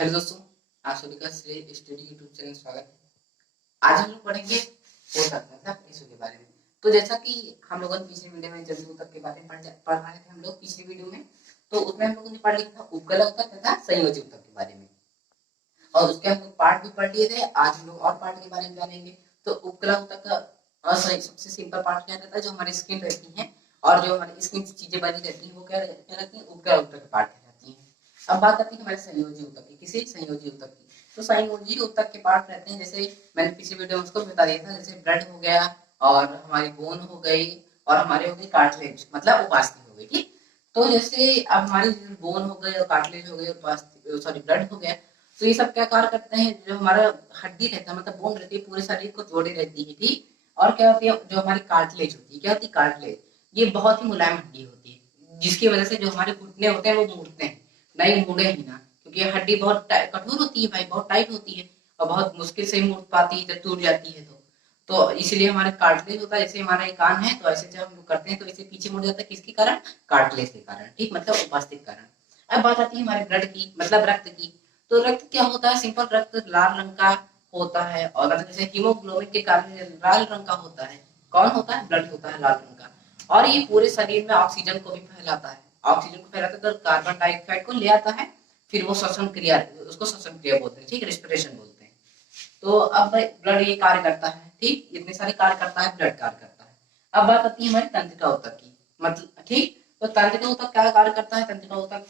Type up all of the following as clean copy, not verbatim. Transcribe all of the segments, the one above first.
Hello दोस्तों, आप सभी का श्री स्टडी यूट्यूब चैनल स्वागत है। आज हम लोग पढ़ेंगे ऊतक मतलब टिश्यू के बारे में। तो जैसा कि हम लोगों ने पिछले वीडियो में जल्दी ऊतक के बारे में पढ़ रहे थे हम लोग पिछली वीडियो में, तो उसमें हम लोगों ने पढ़ लिया था उपकला ऊतक तथा संयोजी ऊतक के बारे में, और उसके हम लोग पार्ट भी पढ़ लिए थे। आज हम लोग और पार्ट के बारे में जानेंगे। तो उपकला ऊतक का सबसे सिंपल पार्ट क्या रहता है, जो हमारी स्किन रहती है और जो हमारी स्किन से चीजें बनी रहती है वो क्या कहलाती है, उपकला ऊतक पार्ट कहलाती है। अब बात आती है हमारे संयोजी ऊतक की। किसी संयोजी ऊतक की, तो संयोजी ऊतक के पार्ट रहते हैं, जैसे मैंने पिछले वीडियो में उसको बता दिया था, जैसे ब्लड हो गया और हमारी बोन हो गई और हमारे हो गई कार्टिलेज मतलब उपास्थि हो गई। ठीक, तो जैसे अब हमारी बोन हो गई और कार्टिलेज हो गई, सॉरी ब्लड हो गया, तो ये सब क्या कार्य करते हैं, जो हमारा हड्डी रहता है मतलब बोन रहती है पूरे शरीर को जोड़े रहती है। ठीक, और क्या होती है, जो हमारी कार्टिलेज होती है, क्या होती है कार्टिलेज, ये बहुत ही मुलायम हड्डी होती है, जिसकी वजह से जो हमारे घुटने होते हैं वो मुड़ते हैं, नहीं मुड़े ही ना, क्योंकि हड्डी बहुत कठोर होती है भाई, बहुत टाइट होती है और बहुत मुश्किल से ही मुड़ पाती है जब टूट जाती है तो इसलिए हमारे कार्टिलेज होता है। जैसे हमारा एक कान है, तो ऐसे जब हम लोग करते हैं तो इसे पीछे मुड़ जाता है, किसके कारण, कार्टिलेज के कारण। ठीक, मतलब उपास्थि के कारण। अब बात आती है हमारे ब्लड की मतलब रक्त की। तो रक्त क्या होता है, सिंपल रक्त लाल रंग का होता है, और जैसे हीमोग्लोबिन के कारण लाल रंग का होता है। कौन होता है, ब्लड होता है लाल रंग का, और ये पूरे शरीर में ऑक्सीजन को भी फैलाता है। ऑक्सीजन को फैलाता है तो कार्बन डाइऑक्साइड को ले आता है, फिर वो श्वसन क्रिया, उसको श्वसन क्रिया बोलते हैं। ठीक, रेस्पिरेशन बोलते हैं। तो अब ब्लड ये कार्य करता है। ठीक, इतने सारे कार्य करता है, ब्लड कार्य करता है। अब बात आती है हमारी तंत्रिका ऊतक की। मतलब ठीक, तो तंत्रिका ऊतक क्या कार्य करता है, तंत्रिका ऊतक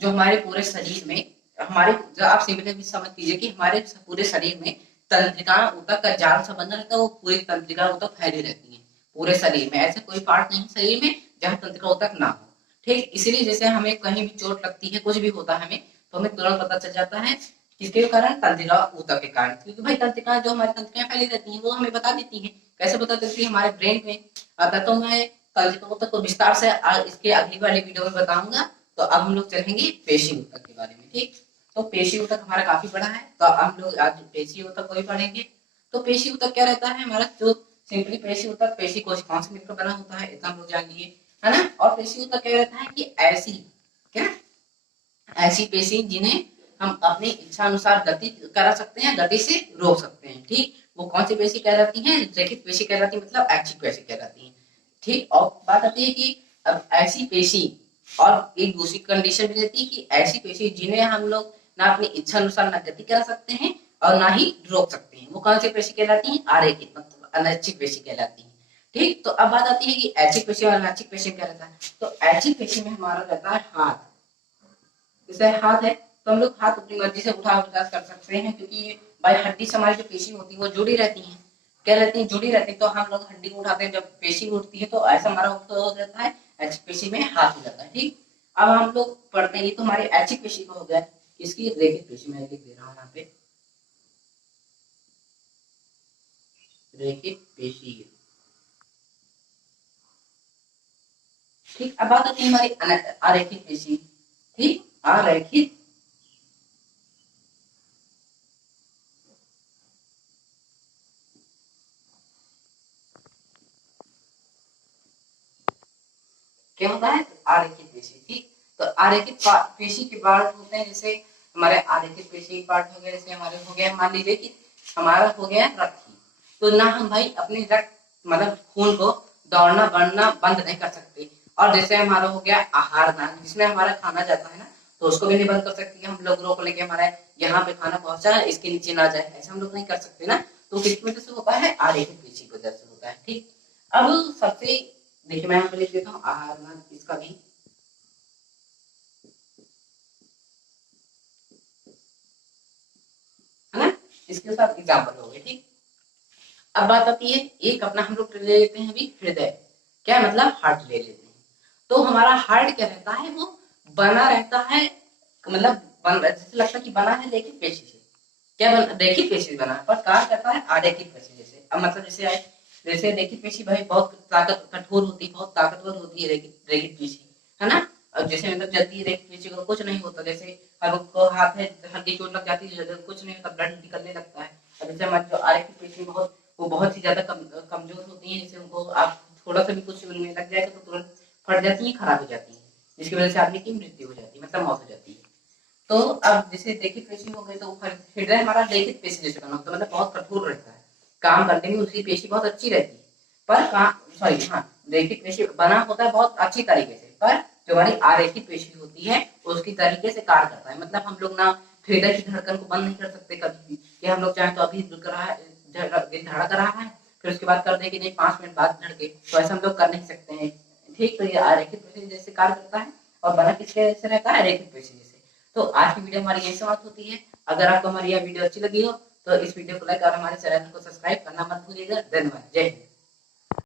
जो हमारे पूरे शरीर में, हमारे जो आप सिंपली समझ लीजिए कि हमारे पूरे शरीर में तंत्रिका ऊतक का जाल सा बना रहता है, वो पूरी तंत्रिका ऊतक फैली रहती है पूरे शरीर में। ऐसे कोई पार्ट नहीं शरीर में जहाँ तंत्रिका ऊतक ना हो। ठीक, इसीलिए जैसे हमें कहीं भी चोट लगती है, कुछ भी होता है हमें, तो हमें तुरंत पता चल जाता है किसके कारण, तंत्रिका ऊतक के कारण। क्योंकि भाई तंत्रिका जो हमारी तंत्रिकाएं फैली रहती हैं वो हमें बता देती है। कैसे बता देती है, हमारे ब्रेन में आता। तो मैं तंत्रिका ऊतक को विस्तार से इसके अगली वाली वीडियो में बताऊंगा। तो अब हम लोग चलेंगे पेशी ऊतक के बारे में। ठीक, तो पेशी ऊतक हमारा काफी बड़ा है, तो हम लोग आज पेशी ऊतक को ही पढ़ेंगे। तो पेशी ऊतक क्या रहता है हमारा, जो सिंपली पेशी ऊतक पेशी कोशिकाओं से मिलकर बना होता है, इतना हम लोग जान लिए, है ना। और पेशी ऊतक क्या रहता है कि ऐसी क्या, ऐसी पेशी जिन्हें हम अपनी इच्छा अनुसार गति करा सकते हैं, गति से रोक सकते हैं। ठीक, वो कौन सी पेशी कहलाती है, रेखित पेशी कहलाती है, मतलब ऐच्छिक पेशी कहलाती है। ठीक, और बात आती है कि अब ऐसी पेशी, और एक दूसरी कंडीशन भी रहती है कि ऐसी पेशी जिन्हें हम लोग ना अपनी इच्छा अनुसार ना गति करा सकते हैं और ना ही रोक सकते हैं, वो कौन सी पेशी कहलाती है, आरेखित मतलब अनैच्छिक पेशी कहलाती है। ठीक, तो अब बात आती है कि ऐच्छिक पेशी और अनैच्छिक पेशी क्या रहता है। तो ऐच्छिक पेशी में हमारा रहता है हाथ। जैसे हाथ है, तो हम लोग हाथ अपनी मर्जी से उठा उठा कर सकते हैं, क्योंकि भाई हड्डी से हमारी जो पेशी होती है वो जुड़ी रहती है, क्या रहती है, जुड़ी रहती है। तो हम लोग हड्डी को उठाते हैं, जब पेशी उठती है तो ऐसा हमारा हो जाता है, ऐच्छिक पेशी में हाथ हो जाता है। ठीक, अब हम लोग पढ़ते हैं, तो हमारी ऐच्छिक पेशी को हो गया, इसकी रेखित पेशी में लिख दे रहा हूँ यहाँ पे, रेखित पेशी। ठीक, अब बात आती है हमारी अरेखित पेशी। ठीक, अरेखित, क्या होता है, आरेखित पेशी। ठीक, तो आरेखित पेशी के पार्ट होते हैं, जैसे हमारे आरेखित पेशी पार्ट हो गया, जैसे हमारे हो गया, मान लीजिए कि हमारा हो गया रक्त, तो ना हम भाई अपने रक्त मतलब खून को दौड़ना बढ़ना बंद नहीं कर सकते। और जैसे हमारा हो गया आहार नाल, जिसमें हमारा खाना जाता है ना, तो उसको भी नहीं बंद कर सकते हम लोग, रोक लेके हमारे यहाँ पे खाना पहुंचा है इसके नीचे ना जाए, ऐसा हम लोग नहीं कर सकते ना। तो किसकी वजह से होता है, आरेखित पेशी की वजह से होता है। ठीक, अब सबसे, देखिए मैं यहाँ पे लिख देता हूँ आहार नाल, इसका भी, है ना, इसके साथ एग्जाम्पल हो गए। ठीक, अब बात आती है एक अपना हम लोग ले लेते हैं अभी हृदय, क्या मतलब हार्ट ले लेते हैं। तो हमारा हार्ट क्या रहता है, वो बना रहता है, मतलब जैसे लगता है कि बना है लेकिन पेशी से, क्या बना, रेखित पेशी बना है, पर कार्य करता है अरेखित पेशी जैसे। अब मतलब जैसे आए, जैसे रेखित पेशी भाई बहुत ताकत कठोर होती है, बहुत ताकतवर होती है रेखित रेखित पेशी, है ना। अब जैसे मतलब जल्दी रेखित पेशी को कुछ नहीं होता, जैसे हमको हाथ में हड्डी चोट लग जाती है, कुछ नहीं होता, ब्लड निकलने लगता है। अब जैसे हमारी जो आरेखित पेशी बहुत, वो बहुत ही ज्यादा कमजोर होती है, जैसे उनको आप थोड़ा सा भी कुछ उनमें लग जाएगा तो तुरंत फट जाती है, खराब हो जाती है, जिसकी वजह से आदमी की मृत्यु हो जाती है, मतलब मौत हो जाती है। तो अब जैसे रेखित पेशी हो गई तो हृदय हमारा रेखित पेशी जैसे बना होता है, मतलब बहुत कठोर रहता है, काम करने में उसकी पेशी बहुत अच्छी रहती है, पर सॉरी हाँ, रेखित पेशी बना होता है बहुत अच्छी तरीके से, पर जो हमारी आरेखित पेशी होती है उसकी तरीके से कार्य करता है। मतलब हम लोग ना हृदय की धड़कन को बंद नहीं कर सकते कभी भी, कि हम लोग चाहें तो अभी रुक रहा है, धड़क रहा है, फिर उसके बाद कर दे कि नहीं 5 मिनट बाद धड़के, तो ऐसा हम लोग कर नहीं सकते हैं। ठीक, तो ये आरेखित पेशी जैसे कार्य करता है, और बना किसके जैसे रहता है, रेखित पेशी जैसे। तो आज की वीडियो हमारी यही समाप्त होती है। अगर आपको हमारी यह वीडियो अच्छी लगी हो तो इस वीडियो को लाइक और हमारे चैनल को सब्सक्राइब करना मत भूलिएगा। धन्यवाद। जय हिंद।